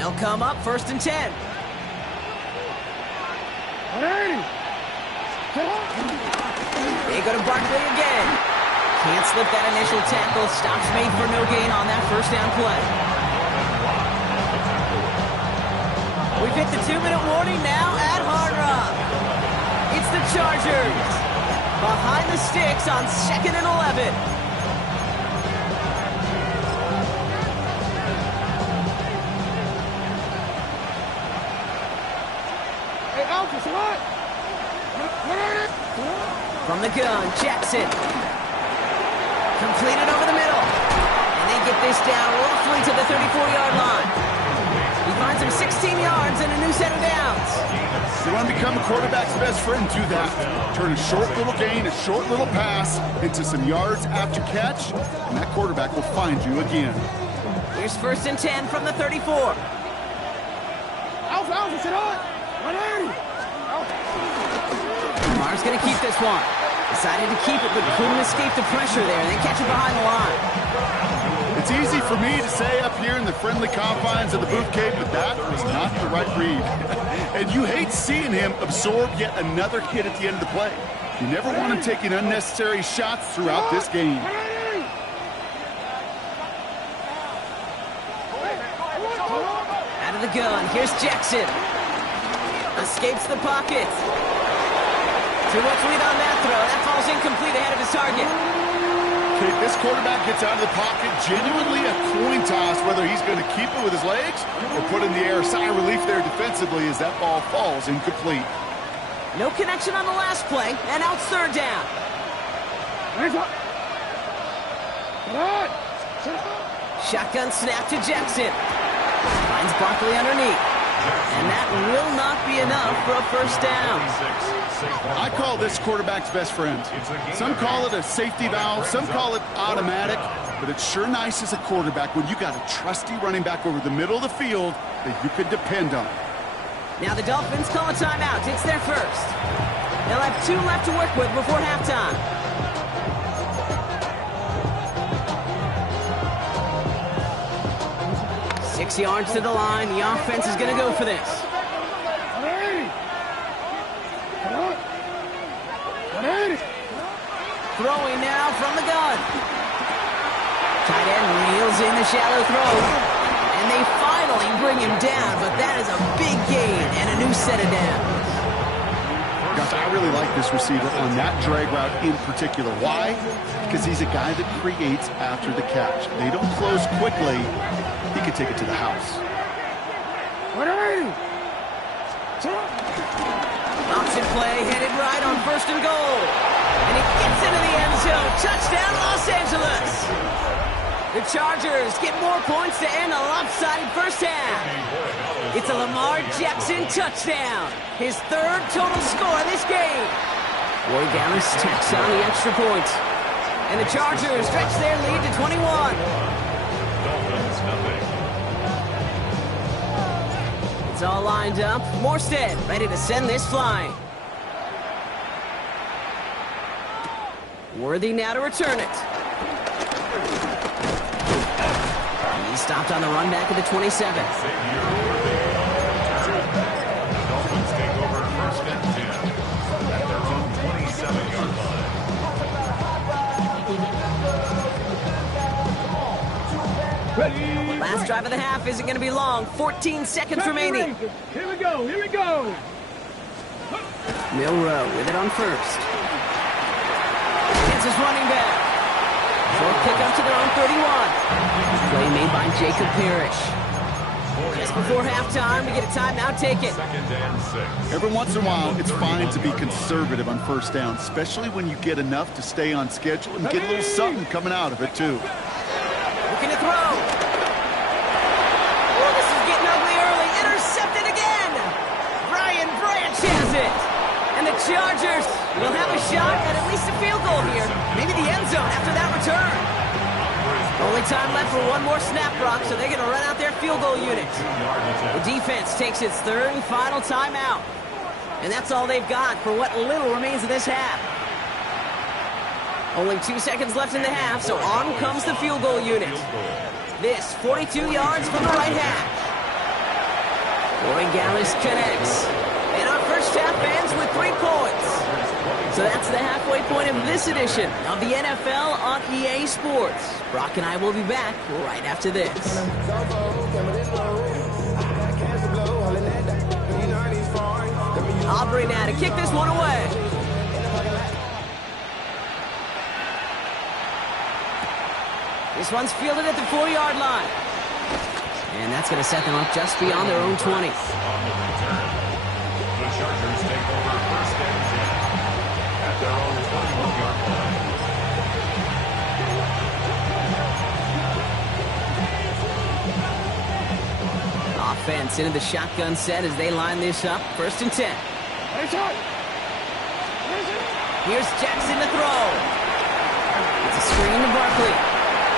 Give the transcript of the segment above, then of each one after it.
They'll come up 1st and 10. They go to Barkley again. Can't slip that initial tackle. Stops made for no gain on that 1st down play. We've hit the 2-minute warning now at Hard Rock. It's the Chargers. Behind the sticks on 2nd and 11. From the gun, Jackson. Completed over the middle. And they get this down roughly to the 34-yard line. He finds him 16 yards and a new set of downs. You want to become a quarterback's best friend, do that. Turn a short little gain, a short little pass into some yards after catch, and that quarterback will find you again. Here's 1st and 10 from the 34. Lamar's going to keep this one. Decided to keep it, but couldn't escape the pressure there. They catch it behind the line. It's easy for me to say up here in the friendly confines of the booth cave, but that was not the right read. And you hate seeing him absorb yet another hit at the end of the play. You never want him taking unnecessary shots throughout this game. Out of the gun, here's Jackson. Escapes the pocket. Too much lead on that throw. That falls incomplete ahead of his target. Okay, this quarterback gets out of the pocket. Genuinely a coin toss whether he's going to keep it with his legs or put in the air. Sigh of relief there defensively as that ball falls incomplete. No connection on the last play, and now it's 3rd down. Shotgun snap to Jackson. Finds Barkley underneath. And that will not be enough for a 1st down. I call this quarterback's best friend. Some call it a safety valve, some call it automatic, but it's sure nice as a quarterback when you got a trusty running back over the middle of the field that you could depend on. Now the Dolphins call a timeout. It's their 1st. They'll have 2 left to work with before halftime. Six yards to the line. The offense is going to go for this. Throwing now from the gun. Tight end reels in the shallow throw. And they finally bring him down, but that is a big gain and a new set of downs. Gosh, I really like this receiver on that drag route in particular. Why? Because he's a guy that creates after the catch. They don't close quickly. He could take it to the house. Option play headed right on 1st and goal. And it gets into the end zone. Touchdown, Los Angeles. The Chargers get more points to end a lopsided 1st half. It's a Lamar Jackson touchdown. His 3rd total score this game. Roy Gallis tacks on the extra point. And the Chargers stretch their lead to 21. It's all lined up. Morstead ready to send this flying. Worthy now to return it. And he's stopped on the run back at the 27. Dolphins take over 1st and 10 at their own 27-yard line. Last drive of the half isn't going to be long. 14 seconds remaining. Here we go. Here we go. Milrow with it on 1st. It's his running back. Short pickup to their own 31. Play made by Jacob Parrish. Just before halftime, we get a timeout. Take it. 2nd and 6. Every once in a while, it's fine to be conservative on 1st down, especially when you get enough to stay on schedule and get a little something coming out of it, too. Looking to throw. Oh, this is getting ugly early. Intercepted again. Brian Branch has it. And the Chargers will have a shot at least a field goal here. Maybe the end zone after that return. Only time left for one more snap, Brock, so they're going to run out their field goal unit. The defense takes its 3rd and final timeout. And that's all they've got for what little remains of this half. Only 2 seconds left in the half, so on comes the field goal unit. This 42 yards from the right hash. Gallis connects. And our first half ends with 3 points. So that's the halfway point of this edition of the NFL on EA Sports. Brock and I will be back right after this. Aubrey now to kick this one away. This one's fielded at the 4-yard line. And that's going to set them up just beyond their own 20. On the return, the Chargers take over first and 10 at their own 21-yard line. Offense into the shotgun set as they line this up. First and 10. Here's Jackson to throw. It's a screen to Barkley.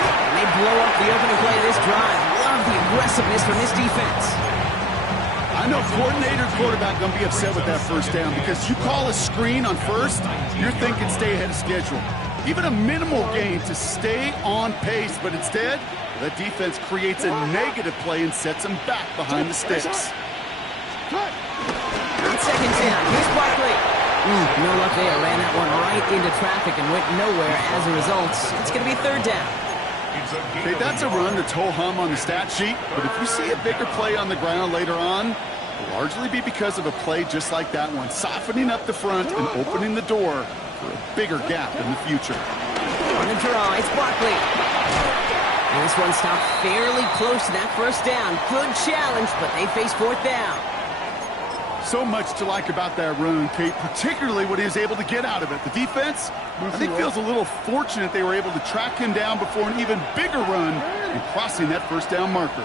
And they blow up the opening play of this drive. Love the aggressiveness from this defense. I know coordinator quarterback going to be upset with that first down because you call a screen on first, you're thinking stay ahead of schedule. Even a minimal gain to stay on pace, but instead, the defense creates a negative play and sets them back behind the sticks. On second down, here's Barkley. No luck there. Ran that one right into traffic and went nowhere as a result. It's going to be third down. Okay, that's a run that's ho-hum on the stat sheet, but if you see a bigger play on the ground later on, it'll largely be because of a play just like that one, softening up the front and opening the door for a bigger gap in the future. On the draw, it's Barkley. And this one stopped fairly close to that first down. Good challenge, but they face fourth down. So much to like about that run, Kate, particularly what he was able to get out of it. The defense, I think, feels a little fortunate they were able to track him down before an even bigger run and crossing that first down marker.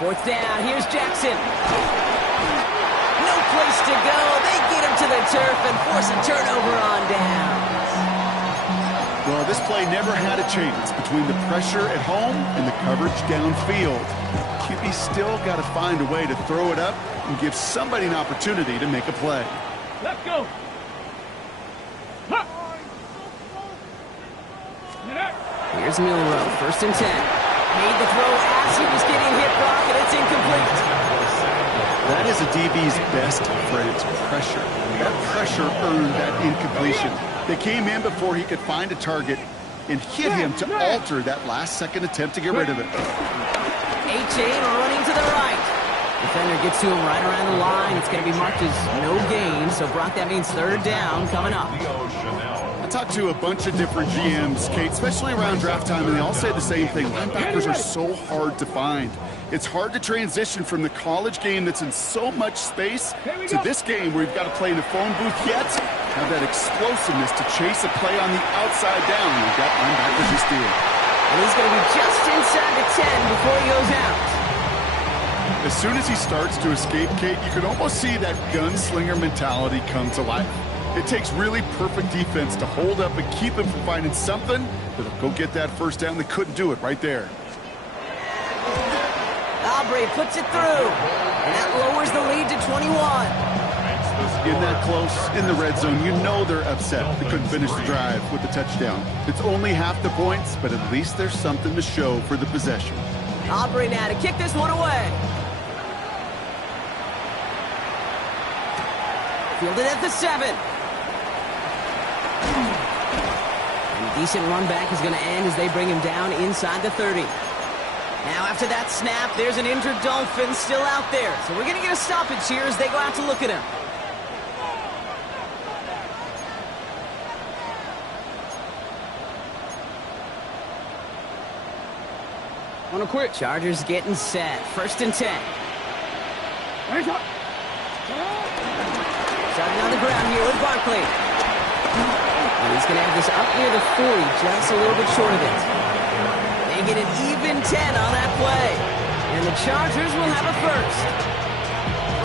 Fourth down, here's Jackson. No place to go. They get him to the turf and force a turnover on down. Well, this play never had a chance between the pressure at home and the coverage downfield. QB still got to find a way to throw it up and give somebody an opportunity to make a play. Let's go. Here's Milrow, first and 10. Made the throw as he was getting hit, Brock, and it's incomplete. That is a DB's best friend, pressure. That pressure earned that incompletion. They came in before he could find a target and hit him to alter that last-second attempt to get rid of it. A-Chain running to the right. Defender gets to him right around the line. It's going to be marked as no gain. So, Brock, that means third down coming up. I talked to a bunch of different GMs, Kate, especially around draft time, and they all say the same thing. Linebackers are so hard to find. It's hard to transition from the college game that's in so much space to this game where you've got to play in a phone booth yet have that explosiveness to chase a play on the outside down. You've got linebackers just do it. And he's going to be just inside the 10 before he goes out. As soon as he starts to escape, Kate, you can almost see that gunslinger mentality come to life. It takes really perfect defense to hold up and keep him from finding something that'll go get that first down. They couldn't do it right there. Aubrey puts it through, and that lowers the lead to 21. In that close, in the red zone, you know they're upset. They couldn't finish the drive with the touchdown. It's only half the points, but at least there's something to show for the possession. Aubrey now to kick this one away. Fielded at the 7. And a decent run back is going to end as they bring him down inside the 30. Now after that snap, there's an injured Dolphin still out there. So we're going to get a stoppage here as they go out to look at him. On a quick. Chargers getting set. First and 10. Starting on the ground here with Barkley. And he's going to have this up near the 40, just a little bit short of it. They get an even 10 on that play. And the Chargers will have a first.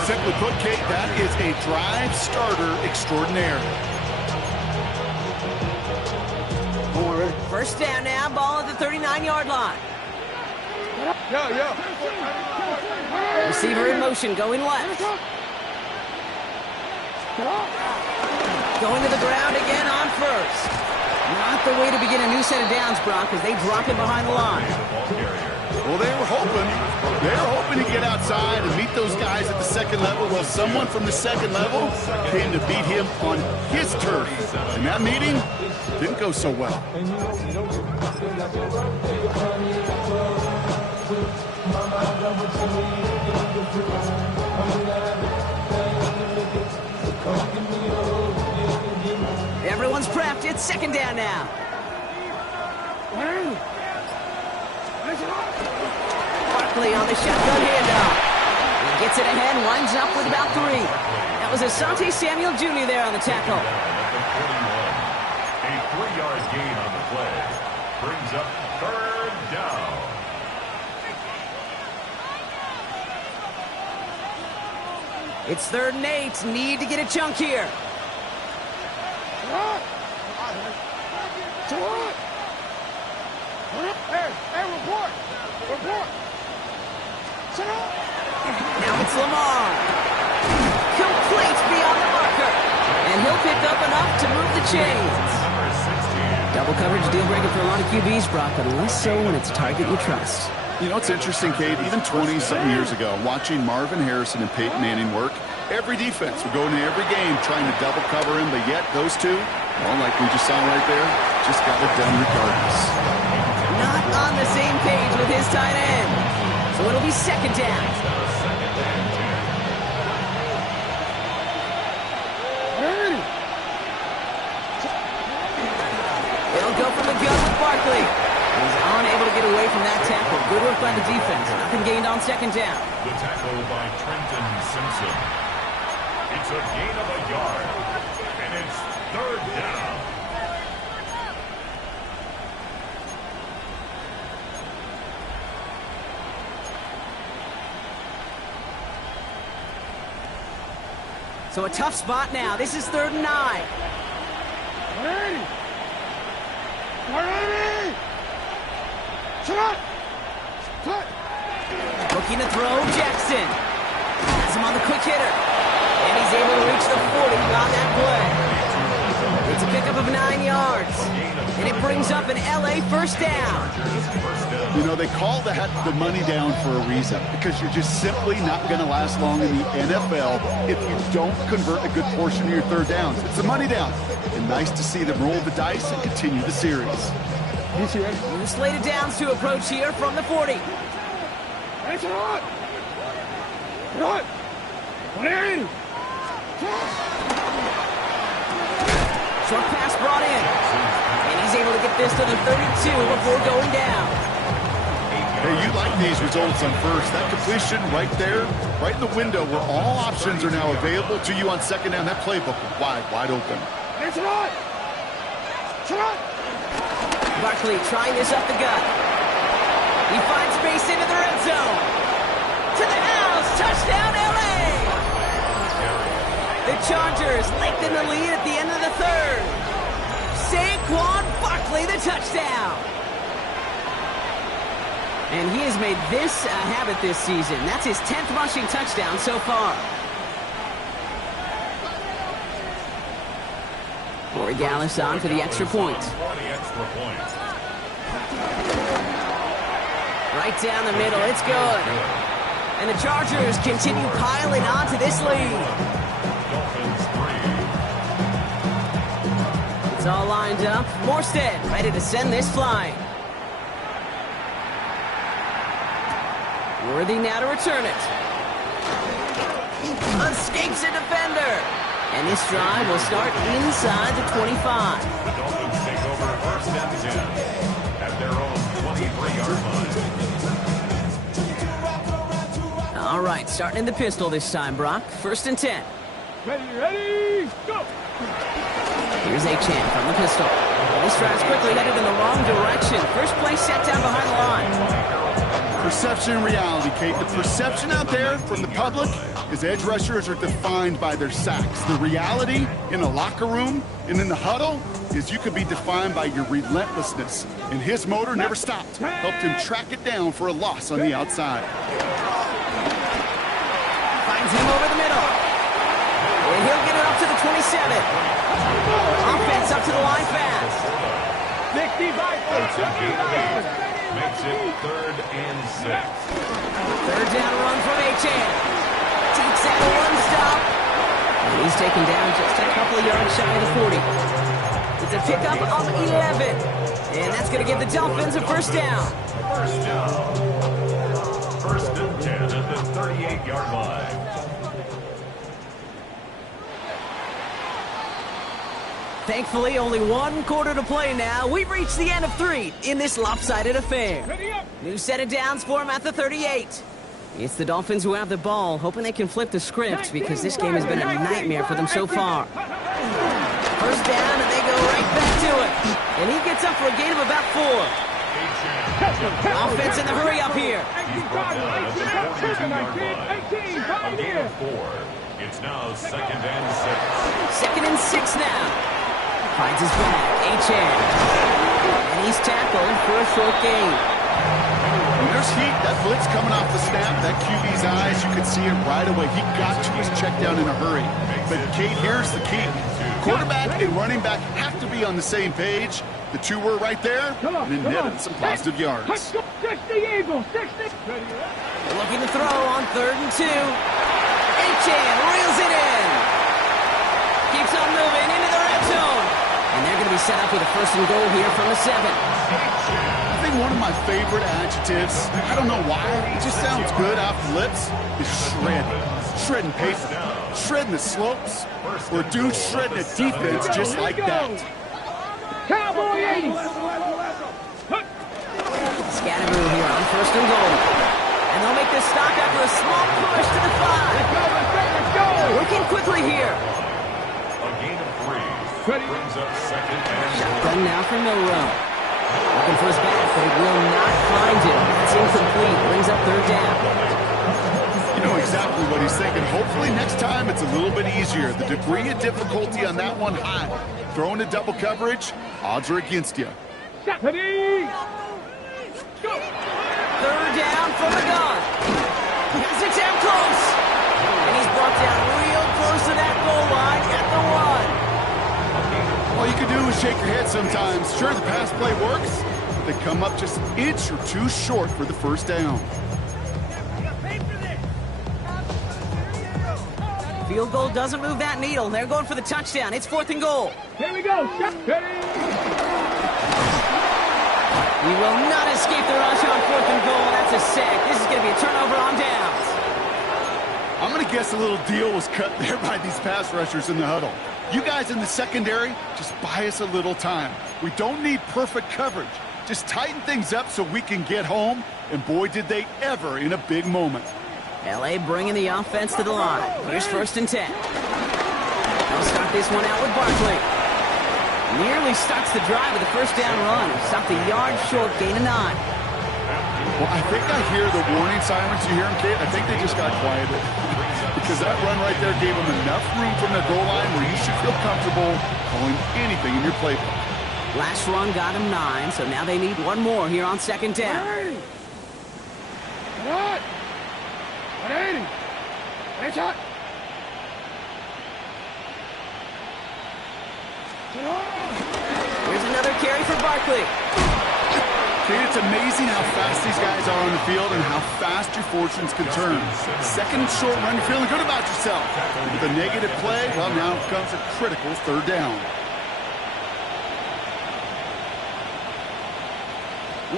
Simply put, Kate, that is a drive starter extraordinaire. First down now, ball at the 39-yard line. Receiver in motion, going left. Going to the ground again on first. Not the way to begin a new set of downs, Brock, as they drop him behind the line. Well, they were hoping to get outside and meet those guys at the second level. Well, someone from the second level came to beat him on his turf. And that meeting didn't go so well. Everyone's prepped. It's second down now. Barkley on the shotgun handoff. He gets it ahead, winds up with about 3. That was Asante Samuel Jr. there on the tackle. A 3-yard gain on the play brings up third down. It's 3rd and 8. Need to get a chunk here. Now it's Lamar. Complete beyond the marker. And he'll pick up enough to move the chains. Double coverage deal breaker for a lot of QBs, Brock, but less so when it's a target you trust. You know, it's interesting, Kate, even 20-something years ago, watching Marvin Harrison and Peyton Manning work, every defense would go into every game trying to double cover him, but yet those two, well, like we just saw right there, just got it done regardless. Not on the same page with his tight end. So it'll be second down. They'll go from the gun with Barkley. He's unable to get away from that tackle. Good work by the defense. Nothing gained on second down. The tackle by Trenton Simpson. It's a gain of a yard, and it's third down. So a tough spot now. This is 3rd and 9. Looking to throw, Jackson. Has him on the quick hitter. And he's able to reach the 40 on that play. It's a pickup of 9 yards. And it brings up an LA first down. You know, they call that the money down for a reason, because you're just simply not going to last long in the NFL if you don't convert a good portion of your third downs. It's a money down. And nice to see them roll the dice and continue the series. New slated downs to approach here from the 40. Short pass brought in. And he's able to get this to the 32 before going down. Hey, you like these results on first. That completion right there, right in the window where all options are now available to you on second down. That playbook wide open. Barkley trying this up the gut. He finds space into the red zone. To the house. Touchdown, LA! The Chargers lengthen the lead at the end of the 3rd. Saquon Barkley, the touchdown. And he has made this a habit this season. That's his 10th rushing touchdown so far. Corey Gallis on for the extra point. Right down the middle, it's good. And the Chargers continue piling on to this lead. It's all lined up. Morstead ready to send this flying. Worthy now to return it. Escapes a defender. And this drive will start inside the 25. The Dolphins take over first and 10 at their own 23-yard line. All right, starting in the pistol this time, Brock. 1st and 10. Ready, go! Here's Achane from the pistol. This drive's quickly headed in the wrong direction. First play set down behind the line. Perception and reality, Kate. The perception out there from the public is edge rushers are defined by their sacks. The reality in a locker room and in the huddle is you could be defined by your relentlessness. And his motor never stopped. Helped him track it down for a loss on the outside. Finds him over the middle. And he'll get it up to the 27. Offense up to the line fast. So gain of 8 makes it 3rd and 6. 3rd down run from Achan. Takes that one stop. And he's taken down just a couple of yards shy of the 40. It's a pickup of 11. And that's going to give the Dolphins a 1st down. 1st down. 1st and 10 at the 38-yard line. Thankfully, only 1 quarter to play now. We've reached the end of 3 in this lopsided affair. New set of downs for him at the 38. It's the Dolphins who have the ball, hoping they can flip the script because this game has been a nightmare for them so far. 1st down, and they go right back to it. And he gets up for a gain of about 4. Offense in the hurry up here. He's brought down at the 42-yard line. A gain of 4. It's now 2nd and 6. 2nd and 6 now. Finds his back, Achan. And he's tackled for a short gain. When there's heat, that blitz coming off the snap, that QB's eyes, you can see it right away. He got to his check down in a hurry. But Kate, here's the key. Quarterback and running back have to be on the same page. The 2 were right there, and it netted some positive yards. 60 Eagles, 60. Looking to throw on 3rd and 2. Achan reels it in. Keeps on moving into the red zone. And they're going to be set up with a 1st and goal here from the 7. I think one of my favorite adjectives, I don't know why, it just sounds good off the lips, is shredding. Shredding paper. Shredding the slopes. Or dude shredding a defense just like that. Cowboy 80. Scatterboo here on 1st and goal. And they'll make this stop after a small push to the 5. Working quickly here. A gain of 3. Brings up 2nd and 1. Shotgun now for Milrow. Looking for his back, but it will not find him. It's incomplete. Brings up 3rd down. You know exactly what he's thinking. Hopefully next time it's a little bit easier. The degree of difficulty on that one high. Throwing a double coverage, odds are against you. Ready. Go. 3rd down from the gun. Has it down close. And he's brought down real close to that goal line at the 1. All you can do is shake your head sometimes. Sure, the pass play works. They come up just an inch or 2 short for the 1st down. Field goal doesn't move that needle. They're going for the touchdown. It's 4th and goal. Here we go. Ready. He will not escape the rush on 4th and goal. That's a sack. This is going to be a turnover on downs. I'm going to guess a little deal was cut there by these pass rushers in the huddle. You guys in the secondary, just buy us a little time. We don't need perfect coverage. Just tighten things up so we can get home. And boy, did they ever in a big moment. L.A. bringing the offense to the line. Here's 1st and 10. They'll start this one out with Barkley. Nearly starts the drive with a 1st down run. Stopped a yard short, gain of 9. Well, I think I hear the warning sirens. You hear them, Kate? I think they just got quieted. Because that run right there gave them enough room from the goal line where you should feel comfortable calling anything in your playbook. Last run got him 9, so now they need 1 more here on 2nd down. What? 180. It's hot. Here's another carry for Barkley. Kate, it's amazing how fast these guys are on the field and how fast your fortunes can turn. 2nd and short run, you're feeling good about yourself. With a negative play, well, now comes a critical 3rd down.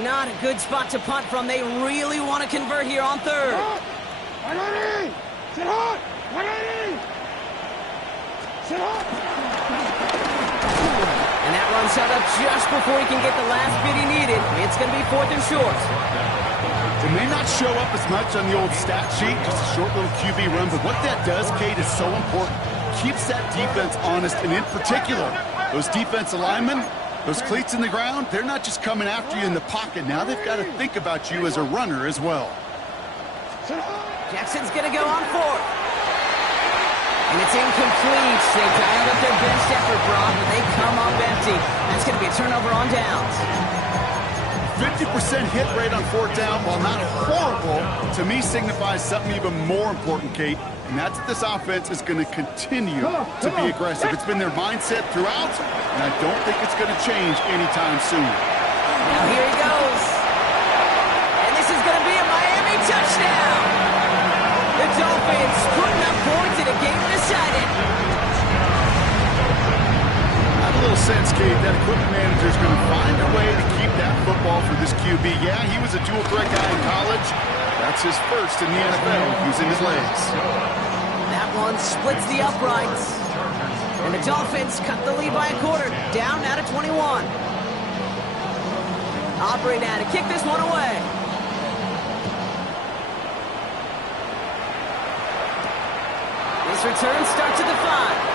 Not a good spot to punt from. They really want to convert here on 3rd. 180. Sit hot. 180. Sit hot. And that run set up just before he can get the last bit he needed. It's going to be 4th and short. It may not show up as much on the old stat sheet, just a short little QB run, but what that does, Kate, is so important. Keeps that defense honest, and in particular, those defensive linemen, those cleats in the ground, they're not just coming after you in the pocket. Now they've got to think about you as a runner as well. Jackson's going to go on 4th. And it's incomplete. They dialed up their best effort, Brock, but they come up empty. That's going to be a turnover on downs. 50% hit rate on 4th down, while not horrible, to me signifies something even more important, Kate, and that's that this offense is going to continue to be aggressive. It's been their mindset throughout, and I don't think it's going to change anytime soon. Now here he goes. And this is going to be a Miami touchdown. The Dolphins putting up points in a game decided. I have a little sense, Kate, that equipment manager is going to find a way to keep that football for this QB. Yeah, he was a dual threat guy in college. That's his first in the NFL using his legs. That one splits the uprights. And the Dolphins cut the lead by a quarter, down now to 21. Aubrey now to kick this one away. This return starts at the 5.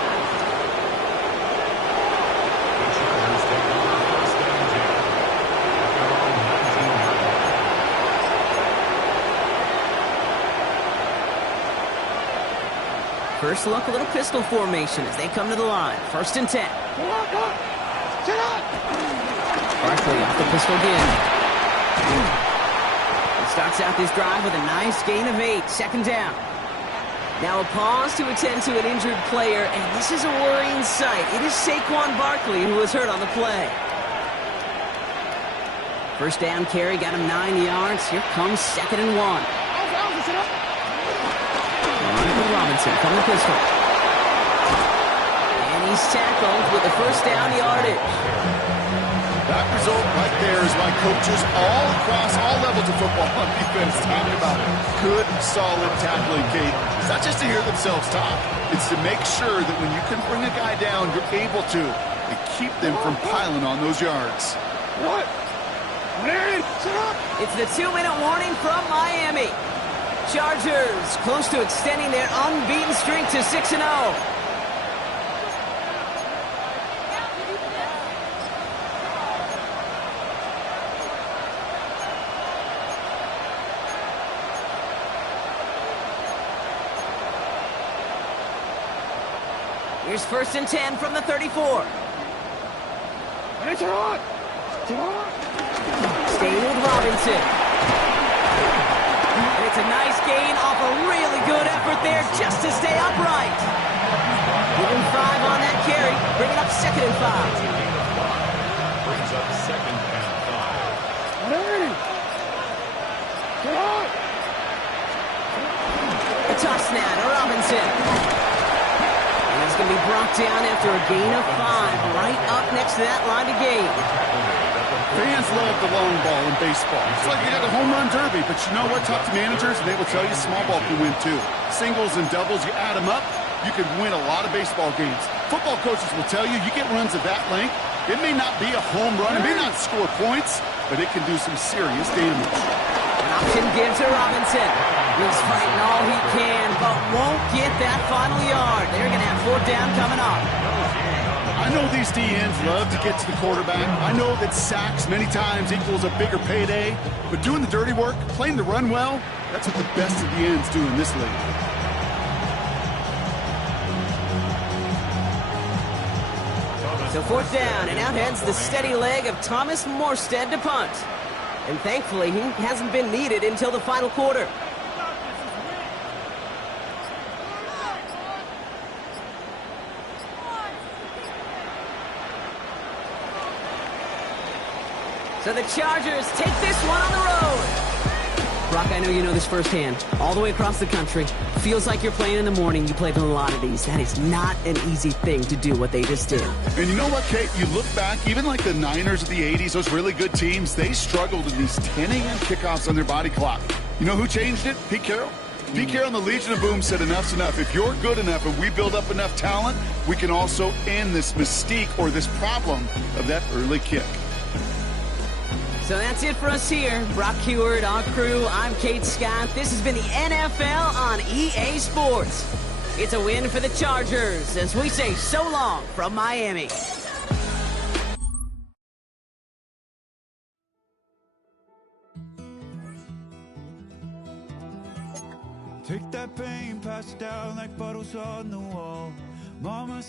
First look, a little pistol formation as they come to the line. 1st and 10. Barkley off the pistol again. He starts out this drive with a nice gain of 8. 2nd down. Now a pause to attend to an injured player, and this is a worrying sight. It is Saquon Barkley who was hurt on the play. 1st down carry, got him 9 yards. Here comes 2nd and 1. Robinson from the pistol. And he's tackled with the 1st down yardage. That result right there is why coaches all across all levels of football on defense talk about good, solid tackling, Kate. It's not just to hear themselves talk. It's to make sure that when you can bring a guy down, you're able to and keep them from piling on those yards. What? It's the 2-minute warning from Miami. Chargers close to extending their unbeaten streak to 6-0. Here's 1st and 10 from the 34. Staying with Robinson. It's a nice gain off a really good effort there just to stay upright. Give him 5 on that carry. Bring it up 2nd and 5. Brings up 2nd and 5. A toss now to Robinson. And it's going to be brought down after a gain of 5. Right up next to that line of gain. Fans love the long ball in baseball. It's like you got a home run derby, but you know what? Talk to managers, and they will tell you small ball can win too. Singles and doubles, you add them up, you can win a lot of baseball games. Football coaches will tell you, you get runs of that length, it may not be a home run, it may not score points, but it can do some serious damage. An option give to Robinson. He's fighting all he can, but won't get that final yard. They're going to have 4th down coming up. I know these DNs love to get to the quarterback. I know that sacks many times equals a bigger payday, but doing the dirty work, playing the run well, that's what the best of the ends do in this league. So 4th down, and out heads the steady leg of Thomas Morstead to punt. And thankfully, he hasn't been needed until the final quarter. So the Chargers take this one on the road. Brock, I know you know this firsthand. All the way across the country. Feels like you're playing in the morning. You played in a lot of these. That is not an easy thing to do what they just did. And you know what, Kate? You look back, even like the Niners of the 80s, those really good teams, they struggled in these 10 a.m. kickoffs on their body clock. You know who changed it? Pete Carroll. Pete Carroll and the Legion of Boom said enough's enough. If you're good enough and we build up enough talent, we can also end this mystique or this problem of that early kick. So that's it for us here. Brock Heward, our crew, I'm Kate Scott. This has been the NFL on EA Sports. It's a win for the Chargers as we say so long from Miami. Take that pain, pass it down like bottles on the wall. Mama